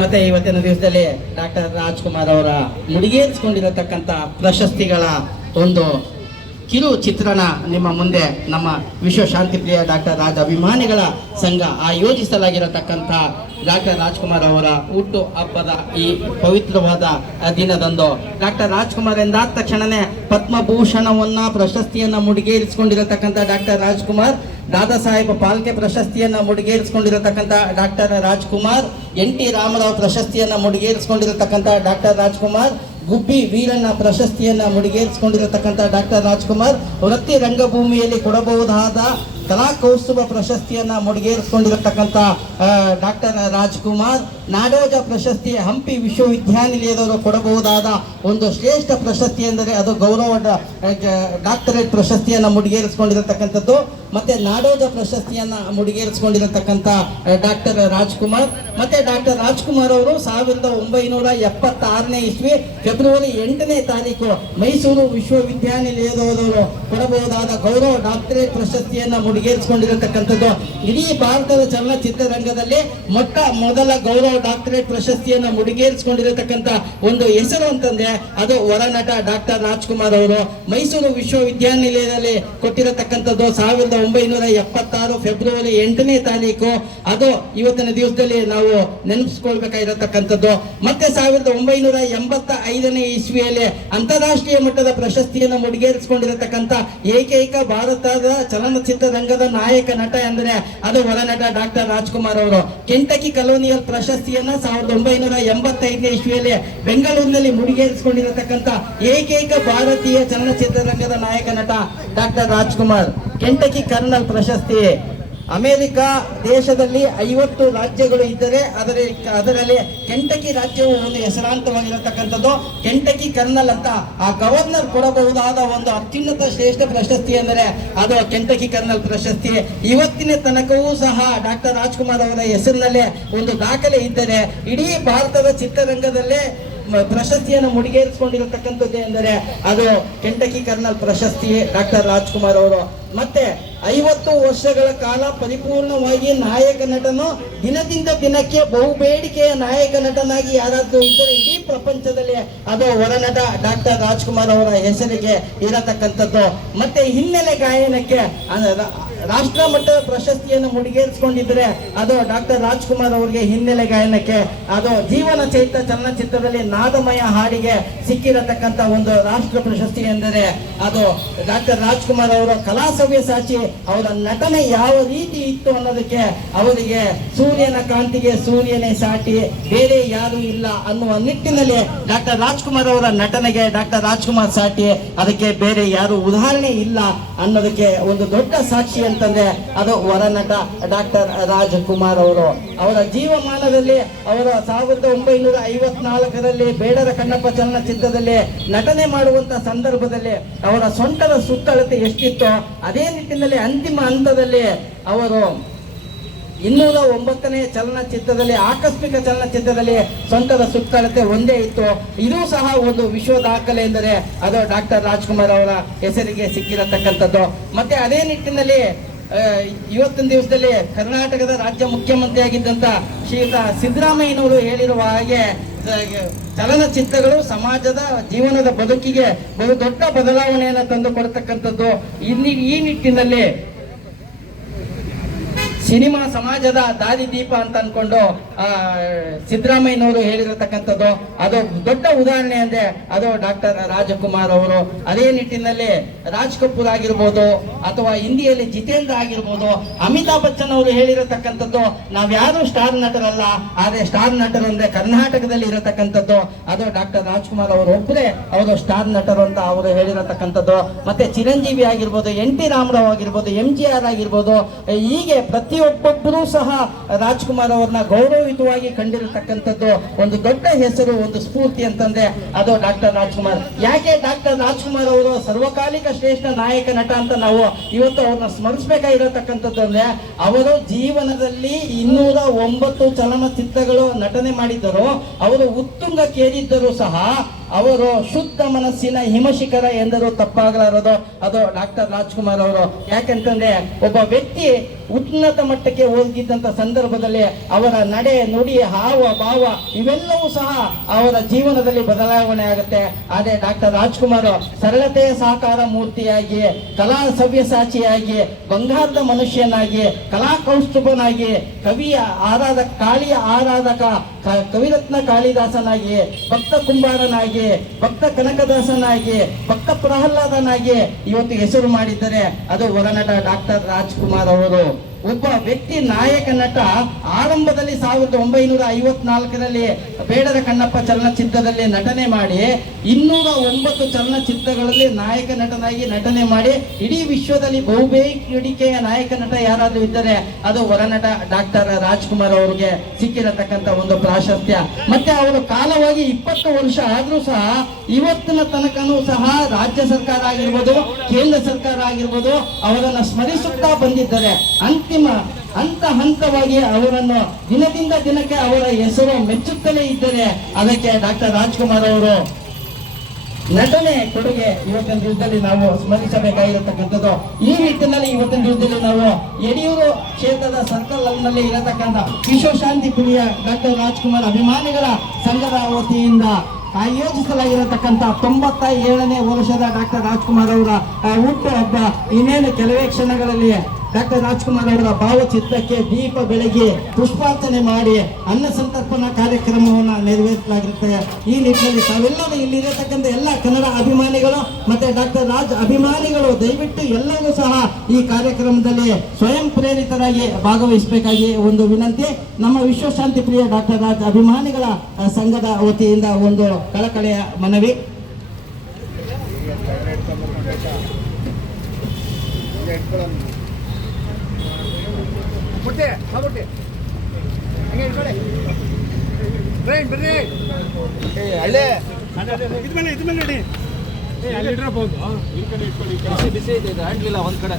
ಮತ್ತೆ ಇವತ್ತಿನ ದಿವಸದಲ್ಲಿ ಡಾಕ್ಟರ್ ರಾಜ್ಕುಮಾರ್ ಅವರ ಮುಡಿಗೇರಿಸಿಕೊಂಡಿರತಕ್ಕಂಥ ಪ್ರಶಸ್ತಿಗಳ ಒಂದು ಕಿರು ಚಿತ್ರಣ ನಿಮ್ಮ ಮುಂದೆ ನಮ್ಮ ವಿಶ್ವ ಶಾಂತಿಪ್ರಿಯ ಡಾಕ್ಟರ್ ರಾಜ್ ಅಭಿಮಾನಿಗಳ ಸಂಘ ಆಯೋಜಿಸಲಾಗಿರತಕ್ಕಂಥ ಡಾಕ್ಟರ್ ರಾಜ್ಕುಮಾರ್ ಅವರ ಹುಟ್ಟು ಹಬ್ಬದ ಈ ಪವಿತ್ರವಾದ ದಿನದಂದು ಡಾಕ್ಟರ್ ರಾಜ್ಕುಮಾರ್ ಎಂದಾದ ತಕ್ಷಣನೇ ಪದ್ಮಭೂಷಣವನ್ನ ಪ್ರಶಸ್ತಿಯನ್ನ ಮುಡಿಗೇರಿಸಿಕೊಂಡಿರತಕ್ಕಂಥ ಡಾಕ್ಟರ್ ರಾಜ್ಕುಮಾರ್, ದಾದಾ ಸಾಹೇಬ್ ಫಾಲ್ಕೆ ಪ್ರಶಸ್ತಿಯನ್ನ ಮುಡಿಗೇರಿಸಿಕೊಂಡಿರತಕ್ಕಂಥ ಡಾಕ್ಟರ್ ರಾಜ್ಕುಮಾರ್, NT ರಾಮರಾವ್ ಪ್ರಶಸ್ತಿಯನ್ನ ಮುಡಿಗೇರಿಸಿಕೊಂಡಿರತಕ್ಕಂಥ ಡಾಕ್ಟರ್ ರಾಜ್ಕುಮಾರ್, ಗುಬ್ಬಿ ವೀರಣ್ಣ ಪ್ರಶಸ್ತಿಯನ್ನ ಮುಡಿಗೇರಿಸಿಕೊಂಡಿರತಕ್ಕಂಥ ಡಾಕ್ಟರ್ ರಾಜ್ಕುಮಾರ್, ವೃತ್ತಿ ರಂಗಭೂಮಿಯಲ್ಲಿ ಕೊಡಬಹುದಾದ ಕಲಾ ಕೌಸ್ತುಭ ಪ್ರಶಸ್ತಿಯನ್ನ ಮುಡಿಗೇರಿಸಿಕೊಂಡಿರತಕ್ಕಂಥ ಡಾಕ್ಟರ್ ರಾಜ್ಕುಮಾರ್, ನಾಡೋಜ ಪ್ರಶಸ್ತಿ ಹಂಪಿ ವಿಶ್ವವಿದ್ಯಾನಿಲಯದವರು ಕೊಡಬಹುದಾದ ಒಂದು ಶ್ರೇಷ್ಠ ಪ್ರಶಸ್ತಿ ಎಂದರೆ ಅದು ಗೌರವ ಡಾಕ್ಟರೇಟ್ ಪ್ರಶಸ್ತಿಯನ್ನ ಮುಡಿಗೇರಿಸಿಕೊಂಡಿರತಕ್ಕಂಥದ್ದು. ಮತ್ತೆ ನಾಡೋಜ ಪ್ರಶಸ್ತಿಯನ್ನ ಮುಡಿಗೇರಿಸಿಕೊಂಡಿರತಕ್ಕಂಥ ಡಾಕ್ಟರ್ ರಾಜ್ಕುಮಾರ್. ಮತ್ತೆ ಡಾಕ್ಟರ್ ರಾಜ್ಕುಮಾರ್ ಅವರು 1976ನೇ ಇಸ್ವಿ ಫೆಬ್ರವರಿ 8ನೇ ತಾರೀಕು ಮೈಸೂರು ವಿಶ್ವವಿದ್ಯಾನಿಲಯದವರು ಕೊಡಬಹುದಾದ ಗೌರವ ಡಾಕ್ಟರೇಟ್ ಪ್ರಶಸ್ತಿಯನ್ನ ಮುಡಿಗೇರಿಸಿಕೊಂಡಿರತಕ್ಕಂಥದ್ದು. ಇಡೀ ಭಾರತದ ಚಲನಚಿತ್ರರಂಗದಲ್ಲಿ ಮೊಟ್ಟ ಮೊದಲ ಗೌರವ ಡಾಕ್ಟರೇಟ್ ಪ್ರಶಸ್ತಿಯನ್ನ ಮುಡಿಗೇರಿಸಿಕೊಂಡಿರತಕ್ಕಂಥ ಒಂದು ಹೆಸರು ಅಂತಂದ್ರೆ ಅದು ಹೊರನಟ ಡಾಕ್ಟರ್ ರಾಜ್ಕುಮಾರ್ ಅವರು ಮೈಸೂರು ವಿಶ್ವವಿದ್ಯಾನಿಲಯದಲ್ಲಿ ಕೊಟ್ಟಿರತಕ್ಕಂಥದ್ದು 1976 ಫೆಬ್ರವರಿ 8ನೇ ತಾರೀಕು. ಅದು ಇವತ್ತಿನ ದಿವಸದಲ್ಲಿ ನಾವು ನೆನಪಿಸ್ಕೊಳ್ಬೇಕಾಗಿರತಕ್ಕಂಥದ್ದು. ಮತ್ತೆ 1985ನೇ ಇಸ್ವಿಯಲ್ಲಿ ಅಂತಾರಾಷ್ಟ್ರೀಯ ಮಟ್ಟದ ಪ್ರಶಸ್ತಿಯನ್ನು ಮುಡಿಗೇರಿಸಿಕೊಂಡಿರತಕ್ಕಂಥ ಏಕೈಕ ಭಾರತದ ಚಲನಚಿತ್ರರಂಗದ ನಾಯಕ ನಟ ಎಂದರೆ ಅದು ಹೊರನಟ ಡಾಕ್ಟರ್ ರಾಜ್ಕುಮಾರ್ ಅವರು. ಕೆಂಟಕಿ ಕಲೋನಿಯಲ್ ಪ್ರಶಸ್ತಿಯನ್ನ 1985ನೇ ಇಸ್ವಿಯಲ್ಲಿ ಬೆಂಗಳೂರಿನಲ್ಲಿ ಮುಡಿಗೇರಿಸಿಕೊಂಡಿರತಕ್ಕಂಥ ಏಕೈಕ ಭಾರತೀಯ ಚಲನಚಿತ್ರರಂಗದ ನಾಯಕ ನಟ ಡಾಕ್ಟರ್ ರಾಜ್ಕುಮಾರ್. ಕೆಂಟಕಿ ಕರ್ನಲ್ ಪ್ರಶಸ್ತಿ ಅಮೆರಿಕ ದೇಶದಲ್ಲಿ 50 ರಾಜ್ಯಗಳು ಇದ್ದರೆ ಅದರಲ್ಲಿ ಕೆಂಟಕಿ ರಾಜ್ಯವು ಒಂದು ಹೆಸರಾಂತವಾಗಿರತಕ್ಕಂಥದ್ದು. ಕೆಂಟಕಿ ಕರ್ನಲ್ ಅಂತ ಆ ಗವರ್ನರ್ ಕೊಡಬಹುದಾದ ಒಂದು ಅತ್ಯುನ್ನತ ಶ್ರೇಷ್ಠ ಪ್ರಶಸ್ತಿ ಎಂದರೆ ಅದು ಕೆಂಟಕಿ ಕರ್ನಲ್ ಪ್ರಶಸ್ತಿ. ಇವತ್ತಿನ ತನಕವೂ ಸಹ ಡಾಕ್ಟರ್ ರಾಜ್ಕುಮಾರ್ ಅವರ ಹೆಸರಿನಲ್ಲೇ ಒಂದು ದಾಖಲೆ ಇದ್ದರೆ ಇಡೀ ಭಾರತದ ಚಿತ್ರರಂಗದಲ್ಲೇ ಪ್ರಶಸ್ತಿಯನ್ನು ಮುಡಿಗೇರಿಸಿಕೊಂಡಿರತಕ್ಕಂಥದ್ದು ಎಂದರೆ ಅದು ಕೆಂಟಕಿ ಕರ್ನಲ್ ಪ್ರಶಸ್ತಿ ಡಾಕ್ಟರ್ ರಾಜ್ಕುಮಾರ್ ಅವರು. ಮತ್ತೆ 50 ವರ್ಷಗಳ ಕಾಲ ಪರಿಪೂರ್ಣವಾಗಿ ನಾಯಕ ನಟನು ದಿನದಿಂದ ದಿನಕ್ಕೆ ಬಹುಬೇಡಿಕೆಯ ನಾಯಕ ನಟನಾಗಿ ಯಾರಾದರೂ ಇದ್ದರೆ ಇಡೀ ಪ್ರಪಂಚದಲ್ಲಿ ಅದು ಹೊರನಟ ಡಾಕ್ಟರ್ ರಾಜ್ಕುಮಾರ್ ಅವರ ಹೆಸರಿಗೆ ಇರತಕ್ಕಂಥದ್ದು. ಮತ್ತೆ ಹಿನ್ನೆಲೆ ಗಾಯನಕ್ಕೆ ರಾಷ್ಟ್ರ ಮಟ್ಟದ ಪ್ರಶಸ್ತಿಯನ್ನು ಮುಡಿಗೇರಿಸಿಕೊಂಡಿದ್ದರೆ ಅದು ಡಾಕ್ಟರ್ ರಾಜ್ಕುಮಾರ್ ಅವರಿಗೆ ಹಿನ್ನೆಲೆ ಗಾಯನಕ್ಕೆ ಅದು ಜೀವನ ಚೈತ್ರ ಚಲನಚಿತ್ರದಲ್ಲಿ ನಾದಮಯ ಹಾಡಿಗೆ ಸಿಕ್ಕಿರತಕ್ಕಂಥ ಒಂದು ರಾಷ್ಟ್ರ ಪ್ರಶಸ್ತಿ ಎಂದರೆ ಅದು ಡಾಕ್ಟರ್ ರಾಜ್ಕುಮಾರ್ ಅವರ ಕಲಾ ಸವ್ಯಸಾಚಿ ಅವರ ನಟನೆ ಯಾವ ರೀತಿ ಇತ್ತು ಅನ್ನೋದಕ್ಕೆ ಅವರಿಗೆ ಸೂರ್ಯನ ಕಾಂತಿಗೆ ಸೂರ್ಯನೇ ಸಾಟಿ ಬೇರೆ ಯಾರು ಇಲ್ಲ ಅನ್ನುವ ನಿಟ್ಟಿನಲ್ಲಿ ಡಾಕ್ಟರ್ ರಾಜ್ಕುಮಾರ್ ಅವರ ನಟನೆಗೆ ಡಾಕ್ಟರ್ ರಾಜ್ಕುಮಾರ್ ಸಾಟಿ ಅದಕ್ಕೆ ಬೇರೆ ಯಾರು ಉದಾಹರಣೆ ಇಲ್ಲ ಅನ್ನೋದಕ್ಕೆ ಒಂದು ದೊಡ್ಡ ಸಾಕ್ಷಿ ಅಂತಂದ್ರೆ ಅದು ಹೊರನಟ ಡಾಕ್ಟರ್ ರಾಜ್ಕುಮಾರ್ ಅವರು. ಅವರ ಜೀವಮಾನದಲ್ಲಿ ಅವರ 1954ರಲ್ಲಿ ಬೇಡರ ಕಣ್ಣಪ್ಪ ಚಲನಚಿತ್ರದಲ್ಲಿ ನಟನೆ ಮಾಡುವಂತ ಸಂದರ್ಭದಲ್ಲಿ ಅವರ ಸೊಂಟದ ಸುತ್ತಳತೆ ಎಷ್ಟಿತ್ತೋ ಅದೇ ನಿಟ್ಟಿನಲ್ಲಿ ಅಂತಿಮ ಹಂತದಲ್ಲಿ ಅವರು 209ನೇ ಚಲನಚಿತ್ರದಲ್ಲಿ ಆಕಸ್ಮಿಕ ಚಲನಚಿತ್ರದಲ್ಲಿ ಸೊಂಟದ ಸುತ್ತಳತೆ ಒಂದೇ ಇತ್ತು. ಇದು ಸಹ ಒಂದು ವಿಶ್ವ ದಾಖಲೆ ಎಂದರೆ ಅದು ಡಾಕ್ಟರ್ ರಾಜ್ಕುಮಾರ್ ಅವರ ಹೆಸರಿಗೆ ಸಿಕ್ಕಿರತಕ್ಕಂಥದ್ದು. ಮತ್ತೆ ಅದೇ ನಿಟ್ಟಿನಲ್ಲಿ ಇವತ್ತಿನ ದಿವಸದಲ್ಲಿ ಕರ್ನಾಟಕದ ರಾಜ್ಯ ಮುಖ್ಯಮಂತ್ರಿಯಾಗಿದ್ದಂಥ ಶ್ರೀಯುತ ಸಿದ್ದರಾಮಯ್ಯನವರು ಹೇಳಿರುವ ಹಾಗೆ ಚಲನಚಿತ್ರಗಳು ಸಮಾಜದ ಜೀವನದ ಬದುಕಿಗೆ ಬಹು ದೊಡ್ಡ ಬದಲಾವಣೆಯನ್ನು ತಂದು ಕೊಡ್ತಕ್ಕಂಥದ್ದು. ಈ ನಿಟ್ಟಿನಲ್ಲಿ ಸಿನಿಮಾ ಸಮಾಜದ ದಾರಿದೀಪ ಅಂತ ಅನ್ಕೊಂಡು ಸಿದ್ದರಾಮಯ್ಯನವರು ಹೇಳಿರತಕ್ಕಂಥದ್ದು ಅದು ದೊಡ್ಡ ಉದಾಹರಣೆ ಅಂದ್ರೆ ಅದು ಡಾಕ್ಟರ್ ರಾಜ್ಕುಮಾರ್ ಅವರು. ಅದೇ ನಿಟ್ಟಿನಲ್ಲಿ ರಾಜ್ ಕಪೂರ್ ಆಗಿರ್ಬೋದು ಅಥವಾ ಹಿಂದಿಯಲ್ಲಿ ಜಿತೇಂದ್ರ ಆಗಿರ್ಬೋದು, ಅಮಿತಾಬ್ ಬಚ್ಚನ್ ಅವರು ಹೇಳಿರತಕ್ಕಂಥದ್ದು ನಾವ್ಯಾರು ಸ್ಟಾರ್ ನಟರಲ್ಲ, ಆದ್ರೆ ಸ್ಟಾರ್ ನಟರು ಅಂದ್ರೆ ಕರ್ನಾಟಕದಲ್ಲಿ ಇರತಕ್ಕಂಥದ್ದು ಅದು ಡಾಕ್ಟರ್ ರಾಜ್ಕುಮಾರ್ ಅವರು ಒಬ್ಬರೇ ಅವರು ಸ್ಟಾರ್ ನಟರು ಅಂತ ಅವರು ಹೇಳಿರತಕ್ಕಂಥದ್ದು. ಮತ್ತೆ ಚಿರಂಜೀವಿ ಆಗಿರ್ಬೋದು, NT ರಾಮರಾವ್ ಆಗಿರ್ಬೋದು, MGR ಆಗಿರ್ಬೋದು, ಹೀಗೆ ಪ್ರತಿಯೊಬ್ಬೊಬ್ಬರೂ ಸಹ ರಾಜ್ಕುಮಾರ್ ಅವ್ರನ್ನ ಗೌರವಯುತವಾಗಿ ಕಂಡಿರತಕ್ಕಂಥದ್ದು ಒಂದು ದೊಡ್ಡ ಹೆಸರು, ಒಂದು ಸ್ಫೂರ್ತಿ ಅಂತಂದ್ರೆ ಅದು ಡಾಕ್ಟರ್ ರಾಜ್ಕುಮಾರ್. ಯಾಕೆ ಡಾಕ್ಟರ್ ರಾಜ್ಕುಮಾರ್ ಅವರು ಸರ್ವಕಾಲಿಕ ಶ್ರೇಷ್ಠ ನಾಯಕ ನಟ ಅಂತ ನಾವು ಇವತ್ತು ಅವ್ರನ್ನ ಸ್ಮರಿಸಬೇಕಾಗಿರತಕ್ಕಂಥದ್ದು ಅಂದ್ರೆ ಅವರು ಜೀವನದಲ್ಲಿ 209 ಚಲನಚಿತ್ರಗಳು ನಟನೆ ಮಾಡಿದ್ದರು. ಅವರು ಉತ್ತುಂಗಕ್ಕೇರಿದ್ದರೂ ಸಹ ಅವರು ಶುದ್ಧ ಮನಸ್ಸಿನ ಹಿಮಶಿಖರ ಎಂದರೂ ತಪ್ಪಾಗಲಾರದು. ಅದು ಡಾಕ್ಟರ್ ರಾಜ್ಕುಮಾರ್ ಅವರು. ಯಾಕಂತಂದ್ರೆ ಒಬ್ಬ ವ್ಯಕ್ತಿ ಉನ್ನತ ಮಟ್ಟಕ್ಕೆ ಹೋಗಿದ್ದಂತ ಸಂದರ್ಭದಲ್ಲಿ ಅವರ ನಡೆ, ನುಡಿ, ಹಾವ ಭಾವ ಇವೆಲ್ಲವೂ ಸಹ ಅವರ ಜೀವನದಲ್ಲಿ ಬದಲಾವಣೆ ಆಗುತ್ತೆ. ಆದ್ರೆ ಡಾಕ್ಟರ್ ರಾಜ್ಕುಮಾರ್ ಸರಳತೆಯ ಸಾಕಾರ ಮೂರ್ತಿಯಾಗಿ, ಕಲಾ ಸವ್ಯಸಾಚಿಯಾಗಿ, ಬಂಗಾರದ ಮನುಷ್ಯನಾಗಿ, ಕಲಾ ಕೌಸ್ತುಭನಾಗಿ, ಕವಿಯ ಆರಾಧಕ, ಕಾಳಿಯ ಆರಾಧಕ, ಕವಿರತ್ನ ಕಾಳಿದಾಸನಾಗಿ, ಭಕ್ತ ಕುಂಬಾರನಾಗಿ, ಭಕ್ತ ಕನಕದಾಸನಾಗಿ, ಭಕ್ತ ಪ್ರಹ್ಲಾದನಾಗಿ ಇವತ್ತು ಹೆಸರು ಮಾಡಿದ್ದಾರೆ. ಅದು ಹೊರನಟ ಡಾಕ್ಟರ್ ರಾಜ್ಕುಮಾರ್ ಅವರು. ಒಬ್ಬ ವ್ಯಕ್ತಿ ನಾಯಕ ನಟ ಆರಂಭದಲ್ಲಿ 1954ರಲ್ಲಿ ಬೇಡರ ಕಣ್ಣಪ್ಪ ಚಲನಚಿತ್ರದಲ್ಲಿ ನಟನೆ ಮಾಡಿ 209 ಚಲನಚಿತ್ರಗಳಲ್ಲಿ ನಾಯಕ ನಟನಾಗಿ ನಟನೆ ಮಾಡಿ ಇಡೀ ವಿಶ್ವದಲ್ಲಿ ಬಹುಬೇಡಿಕೆಯ ನಾಯಕ ನಟ ಯಾರಾದ್ರೂ ಇದ್ದರೆ ಅದು ಹೊರನಟ ಡಾಕ್ಟರ್ ರಾಜ್ಕುಮಾರ್ ಅವರಿಗೆ ಸಿಕ್ಕಿರತಕ್ಕಂತ ಒಂದು ಪ್ರಾಶಸ್ತ್ಯ. ಮತ್ತೆ ಅವರು ಕಾಲವಾಗಿ 20 ವರ್ಷ ಆದ್ರೂ ಸಹ ಇವತ್ತಿನ ತನಕನೂ ಸಹ ರಾಜ್ಯ ಸರ್ಕಾರ ಆಗಿರ್ಬೋದು, ಕೇಂದ್ರ ಸರ್ಕಾರ ಆಗಿರ್ಬೋದು ಅವರನ್ನ ಸ್ಮರಿಸುತ್ತಾ ಬಂದಿದ್ದಾರೆ. ಹಂತವಾಗಿ ಅವರನ್ನು ದಿನದಿಂದ ದಿನಕ್ಕೆ ಅವರ ಹೆಸರು ಮೆಚ್ಚುತ್ತಲೇ ಇದ್ದರೆ ಅದಕ್ಕೆ ಡಾಕ್ಟರ್ ರಾಜ್ಕುಮಾರ್ ಅವರು ನಟನೆ ಕೊಡುಗೆ ಇವತ್ತಿನ ದಿವಸದಲ್ಲಿ ನಾವು ಸ್ಮರಿಸಬೇಕಾಗಿರತಕ್ಕಂಥದ್ದು. ಈ ನಿಟ್ಟಿನಲ್ಲಿ ಇವತ್ತಿನ ದಿವಸದಲ್ಲಿ ನಾವು ಯಡಿಯೂರು ಕ್ಷೇತ್ರದ ಸರ್ಕಲ್ ನಲ್ಲಿ ಇರತಕ್ಕಂಥ ವಿಶ್ವಶಾಂತಿ ಪ್ರಿಯ ಡಾಕ್ಟರ್ ರಾಜ್ಕುಮಾರ್ ಅಭಿಮಾನಿಗಳ ಸಂಘದ ವತಿಯಿಂದ ಆಯೋಜಿಸಲಾಗಿರತಕ್ಕಂಥ 97ನೇ ವರ್ಷದ ಡಾಕ್ಟರ್ ರಾಜ್ಕುಮಾರ್ ಅವರ ಹುಟ್ಟುಹಬ್ಬ ಇನ್ನೇನು ಕೆಲವೇ ಕ್ಷಣಗಳಲ್ಲಿ ಡಾಕ್ಟರ್ ರಾಜ್ಕುಮಾರ್ ಅವರ ಭಾವಚಿತ್ರಕ್ಕೆ ದೀಪ ಬೆಳಗಿ ಪುಷ್ಪಾರ್ಚನೆ ಮಾಡಿ ಅನ್ನ ಸಂತರ್ಪಣಾ ಕಾರ್ಯಕ್ರಮವನ್ನು ನೆರವೇರಿಸಲಾಗಿರುತ್ತೆ. ಈ ನಿಟ್ಟಿನಲ್ಲಿ ತಾವೆಲ್ಲರೂ ಇಲ್ಲಿರತಕ್ಕಂಥ ಎಲ್ಲ ಕನ್ನಡ ಅಭಿಮಾನಿಗಳು ಮತ್ತೆ ಡಾಕ್ಟರ್ ರಾಜ್ ಅಭಿಮಾನಿಗಳು ದಯವಿಟ್ಟು ಎಲ್ಲರೂ ಸಹ ಈ ಕಾರ್ಯಕ್ರಮದಲ್ಲಿ ಸ್ವಯಂ ಪ್ರೇರಿತರಾಗಿ ಭಾಗವಹಿಸಬೇಕಾಗಿ ಒಂದು ವಿನಂತಿ. ನಮ್ಮ ವಿಶ್ವಶಾಂತಿ ಪ್ರಿಯ ಡಾಕ್ಟರ್ ರಾಜ್ ಅಭಿಮಾನಿಗಳ ಸಂಘದ ವತಿಯಿಂದ ಒಂದು ಕಳಕಳೆಯ ಮನವಿ. ಬಿಸಿ ಇದೆ, ಹ್ಯಾಂಡ್ಲಿಲ್ಲ ಒಂದ್ ಕಡೆ.